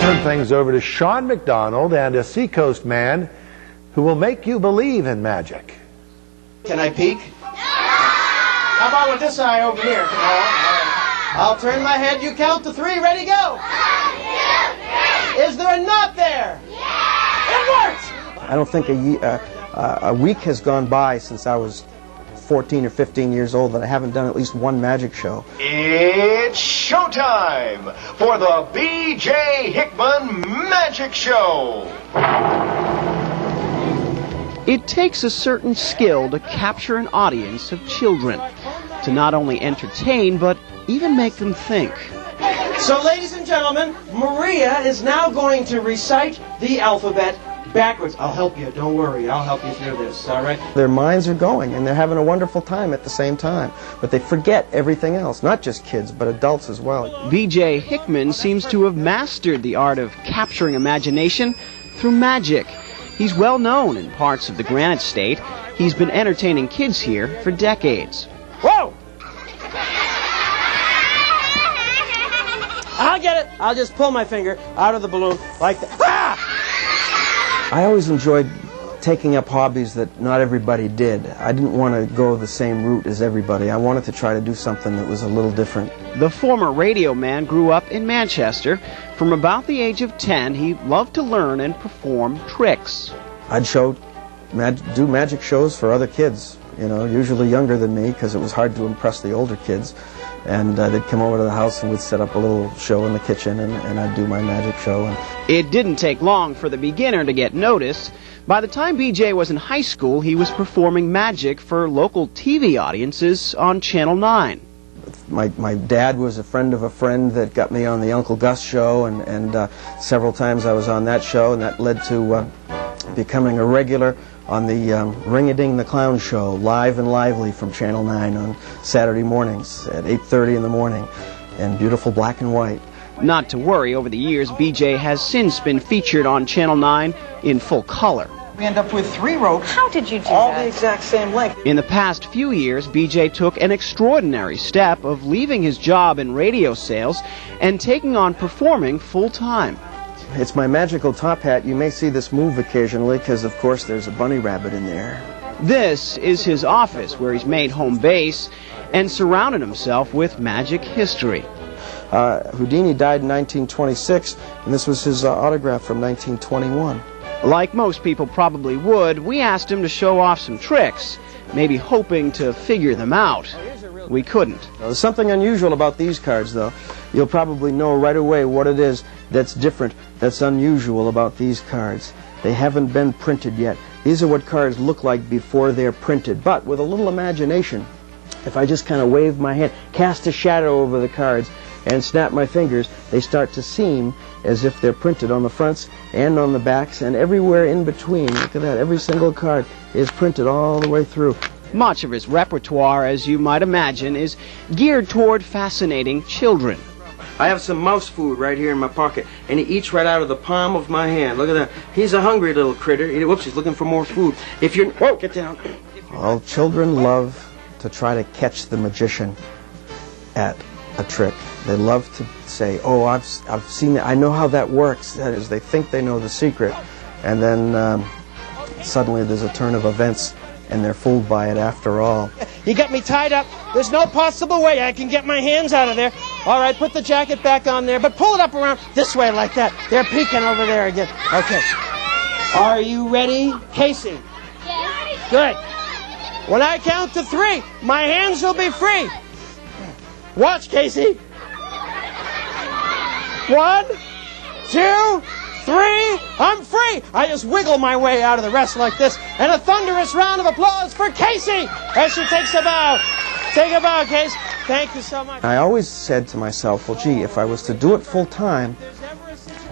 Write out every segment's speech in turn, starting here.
Turn things over to Sean McDonald and a Seacoast man who will make you believe in magic. Can I peek? How about with this eye over here? I'll turn my head. You count to 3. Ready, go. 1, 2, 3. Is there a knot there? Yeah! It works! I don't think a week has gone by since I was 14 or 15 years old that I haven't done at least one magic show. It's showtime for the BJ Hickman Magic Show. It takes a certain skill to capture an audience of children, to not only entertain, but even make them think. So, ladies and gentlemen, Maria is now going to recite the alphabet backwards. I'll help you. Don't worry. I'll help you through this. All right? Their minds are going, and they're having a wonderful time at the same time. But they forget everything else, not just kids, but adults as well. BJ Hickman seems to have mastered the art of capturing imagination through magic. He's well known in parts of the Granite State. He's been entertaining kids here for decades. Whoa! I'll get it. I'll just pull my finger out of the balloon like that. Ah! I always enjoyed taking up hobbies that not everybody did. I didn't want to go the same route as everybody. I wanted to try to do something that was a little different. The former radio man grew up in Manchester. From about the age of 10, he loved to learn and perform tricks. I'd do magic shows for other kids, you know, usually younger than me, because it was hard to impress the older kids. And they'd come over to the house and we'd set up a little show in the kitchen, and I'd do my magic show. It didn't take long for the beginner to get noticed. By the time BJ was in high school, he was performing magic for local TV audiences on Channel 9. My dad was a friend of a friend that got me on the Uncle Gus show, and several times I was on that show, and that led to becoming a regular on the Ring-a-Ding the Clown Show, live and lively from Channel 9 on Saturday mornings at 8:30 in the morning, in beautiful black and white. Not to worry, over the years, BJ has since been featured on Channel 9 in full color. We end up with 3 ropes. How did you do all that? The exact same length. In the past few years, BJ took an extraordinary step of leaving his job in radio sales and taking on performing full-time. It's my magical top hat. You may see this move occasionally because, of course, there's a bunny rabbit in there. This is his office, where he's made home base and surrounded himself with magic history. Houdini died in 1926, and this was his autograph from 1921. Like most people probably would, we asked him to show off some tricks, maybe hoping to figure them out. We couldn't. There's something unusual about these cards, though. You'll probably know right away what it is that's different, that's unusual about these cards. They haven't been printed yet. These are what cards look like before they're printed. But with a little imagination, if I just kind of wave my hand, cast a shadow over the cards, and snap my fingers, they start to seem as if they're printed on the fronts and on the backs and everywhere in between. Look at that. Every single card is printed all the way through. Much of his repertoire, as you might imagine, is geared toward fascinating children. I have some mouse food right here in my pocket, and he eats right out of the palm of my hand. Look at that. He's a hungry little critter. Whoops, he's looking for more food. If you're... Whoa, get down. Well, children love to try to catch the magician at a trick. They love to say, oh, I've seen it. I know how that works. That is, they think they know the secret, and then suddenly there's a turn of events, and they're fooled by it after all. You got me tied up. There's no possible way I can get my hands out of there. All right, put the jacket back on there, but pull it up around this way like that. They're peeking over there again. Okay. Are you ready, Casey? Yes. Good. When I count to 3, my hands will be free. Watch, Casey. 1, 2, 3, I'm free. I just wiggle my way out of the rest like this. And a thunderous round of applause for Casey as she takes a bow. Take a bow, Casey. Thank you so much. I always said to myself, well, gee, if I was to do it full time,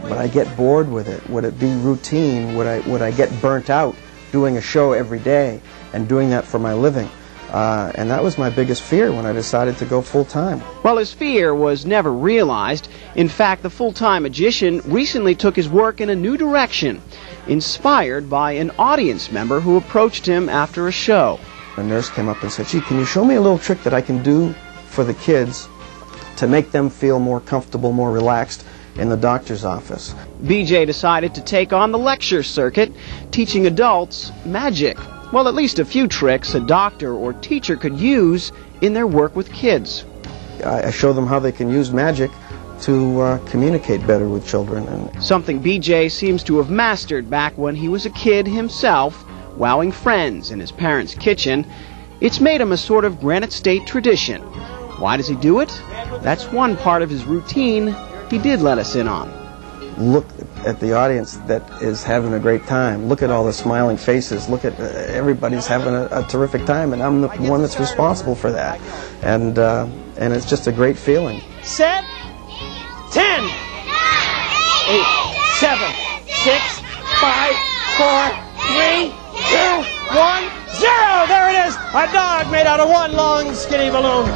would I get bored with it? Would it be routine? Would I get burnt out doing a show every day and doing that for my living? And that was my biggest fear when I decided to go full-time. Well, his fear was never realized. In fact, the full-time magician recently took his work in a new direction, inspired by an audience member who approached him after a show. A nurse came up and said, gee, can you show me a little trick that I can do for the kids to make them feel more comfortable, more relaxed, in the doctor's office. BJ decided to take on the lecture circuit, teaching adults magic. Well, at least a few tricks a doctor or teacher could use in their work with kids. I show them how they can use magic to communicate better with children. And something BJ seems to have mastered back when he was a kid himself, wowing friends in his parents' kitchen. It's made him a sort of Granite State tradition. Why does he do it? That's one part of his routine he did let us in on. Look at the audience that is having a great time. Look at all the smiling faces. Look at everybody's having a terrific time, and I'm the one that's responsible for that. And it's just a great feeling. Set. 10, 8, 7, 6, 5, 4, 3, 2, 1, 0. There it is. A dog made out of one long, skinny balloon.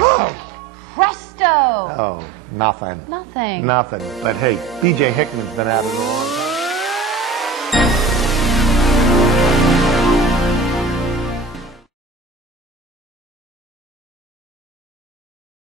Oh. Presto. Oh, nothing. Nothing. Nothing. But hey, BJ Hickman's been at it a long time.